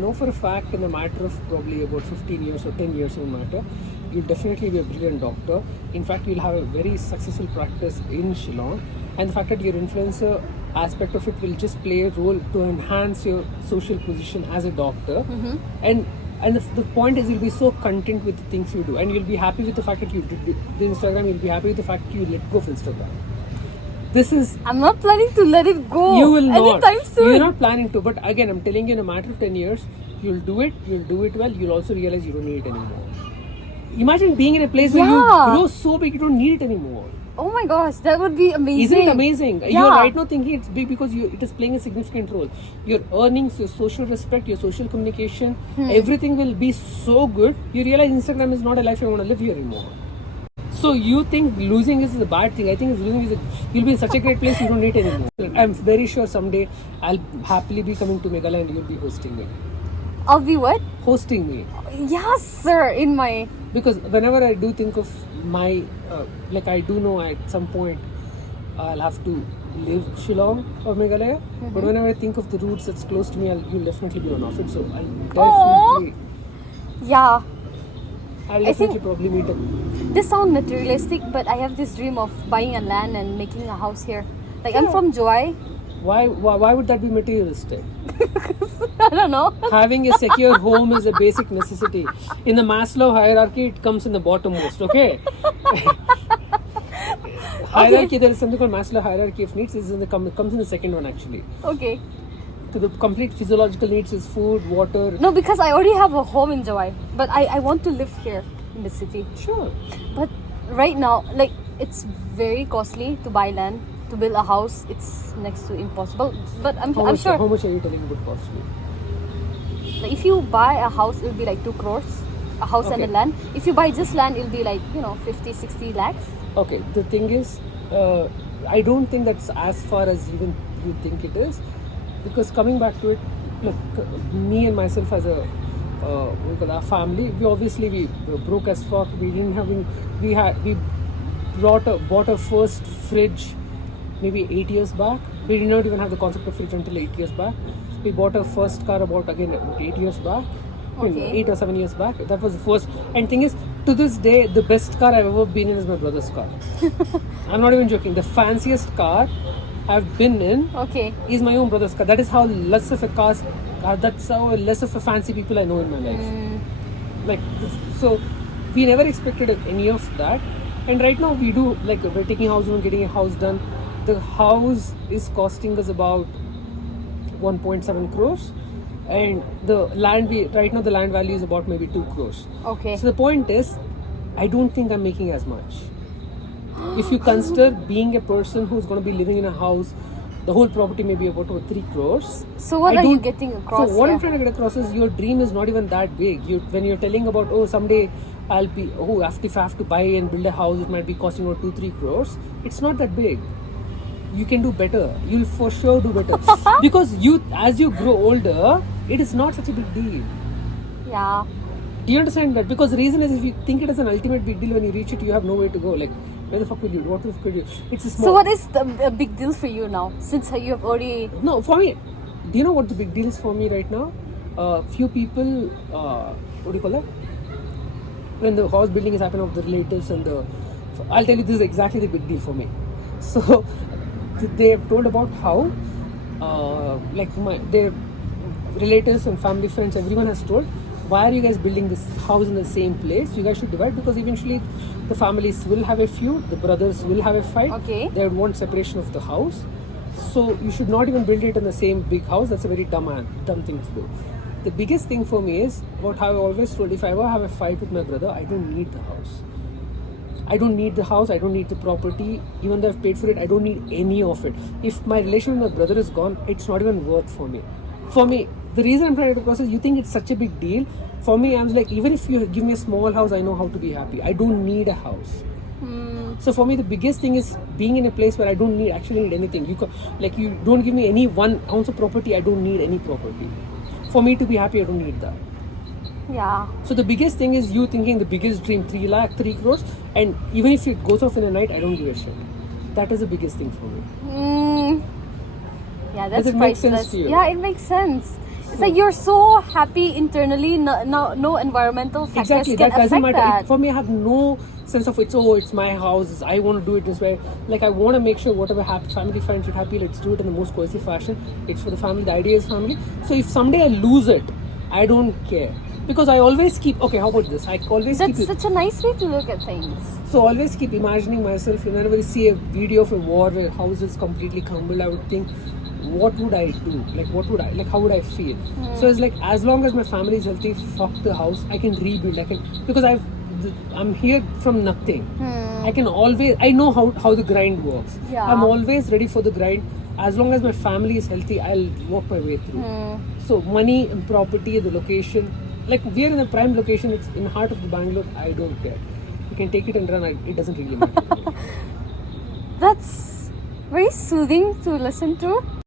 know for a fact in a matter of probably about 15 years or 10 years, no matter, you'll definitely be a brilliant doctor. In fact, you'll have a very successful practice in Shillong. And the fact that your influencer aspect of it will just play a role to enhance your social position as a doctor. And the point is, you'll be so content with the things you do, and you'll be happy with the fact that you did the Instagram. You'll be happy with the fact that you let go of Instagram. This is, I'm not planning to let it go. you will not. Anytime soon. You're not planning to. But again, I'm telling you, in a matter of 10 years, you'll do it well. You'll also realize you don't need it anymore. Imagine being in a place where you Yeah. grow so big, you don't need it anymore. Oh my gosh, that would be amazing. Isn't it amazing? Yeah. You're right now thinking it's big because it is playing a significant role. Your earnings, your social respect, your social communication, everything will be so good. You realize Instagram is not a life you want to live here anymore. So you think losing is a bad thing. I think losing is you'll be in such a great place you don't need it anymore. I'm very sure someday I'll happily be coming to Meghalaya and you'll be hosting me. I'll be what? Hosting me. Yes, sir. In my... Because whenever I do think of my, I do know at some point I'll have to live Shillong or Meghalaya. But whenever I think of the routes that's close to me, you'll definitely be one of it. So Yeah. I'll I think- definitely probably meet up. This sounds materialistic, but I have this dream of buying a land and making a house here. Like, I'm from Joy. Why would that be materialistic? I don't know. Having a secure home is a basic necessity. In the Maslow hierarchy, it comes in the bottommost, okay? Hierarchy, there is something called Maslow hierarchy of needs. It comes in the second one, actually. Okay. So the complete physiological needs is food, water. No, because I already have a home in Joy. But I want to live here in the city. Sure. But right now, like, it's very costly to buy land. To build a house, it's next to impossible. But I'm sure, How much are you telling about costly? like, if you buy a house, it'll be like 2 crores. A house and a Okay. land. If you buy just land, it'll be like, 50, 60 lakhs. Okay, the thing is, I don't think that's as far as even you think it is. Because coming back to it, look, me and myself as a our family, we were broke as fuck. We didn't have we bought a first fridge maybe 8 years back. We did not even have the concept of fridge until 8 years back. We bought our first car about 8 years back. Okay. 8 or 7 years back. That was the first. And thing is, to this day, the best car I've ever been in is my brother's car. I'm not even joking. The fanciest car I've been in Okay. is my own brother's car. That is how less of a that's how less of a fancy people I know in my life. So we never expected any of that. And right now we do, like, we're taking house loan, getting a house done. The house is costing us about 1.7 crores. And the land right now the land value is about maybe 2 crores. Okay. So the point is, I don't think I'm making as much. If you consider being a person who's going to be living in a house, the whole property may be about 3 crores. So what are you getting across So what here? I'm trying to get across is your dream is not even that big. When you're telling about, someday if I have to buy and build a house, it might be costing about 2-3 crores. It's not that big. You can do better. You'll for sure do better. Because as you grow older, it is not such a big deal. Yeah. Do you understand that? Because the reason is, if you think it is an ultimate big deal, when you reach it, you have nowhere to go. Like, where the fuck will you do? What the fuck will you do? It's a small... So what is the big deal for you now? Since you have already... No, for me, do you know what the big deal is for me right now? Few people, what do you call that? When the house building is happening of the relatives and I'll tell you, this is exactly the big deal for me. So, they have told about how, their relatives and family friends, everyone has told, why are you guys building this house in the same place? You guys should divide, because eventually the families will have a feud, the brothers will have a fight. Okay. They would want separation of the house. So you should not even build it in the same big house. That's a very dumb thing to do. The biggest thing for me is about how I always told, if I ever have a fight with my brother, I don't need the house. I don't need the house, I don't need the property. Even though I've paid for it, I don't need any of it. If my relation with my brother is gone, it's not even worth for me. For me, the reason I'm trying to get across is, you think it's such a big deal. For me, I'm like, even if you give me a small house, I know how to be happy. I don't need a house. So for me, the biggest thing is being in a place where I don't actually need anything. You don't give me any 1 ounce of property, I don't need any property. For me to be happy, I don't need that. Yeah. So the biggest thing is you thinking the biggest dream, 3 crores, and even if it goes off in a night, I don't give a shit. That is the biggest thing for me. Yeah, that's Does it make priceless. sense to you? Yeah, it makes sense. It's like you're so happy internally, no environmental factors Exactly, can that doesn't affect matter. that. For me, I have no sense of it's my house. I want to do it this way. Like, I want to make sure whatever family finds it happy, let's do it in the most cohesive fashion. It's for the family. The idea is family. So if someday I lose it, I don't care, because I always keep. Okay, how about this? I always That's keep. such a nice way to look at things. So always keep imagining myself. Whenever I see a video of a war where house is completely crumbled, I would think, what would I do? Like, what would I like? How would I feel? So it's like, as long as my family is healthy, fuck the house. I can rebuild. I can, because I'm here from nothing. I can always. I know how the grind works. Yeah. I'm always ready for the grind. As long as my family is healthy, I'll walk my way through. So money and property, the location. Like, we are in a prime location. It's in the heart of the Bangalore. I don't care. You can take it and run. It doesn't really matter. That's very soothing to listen to.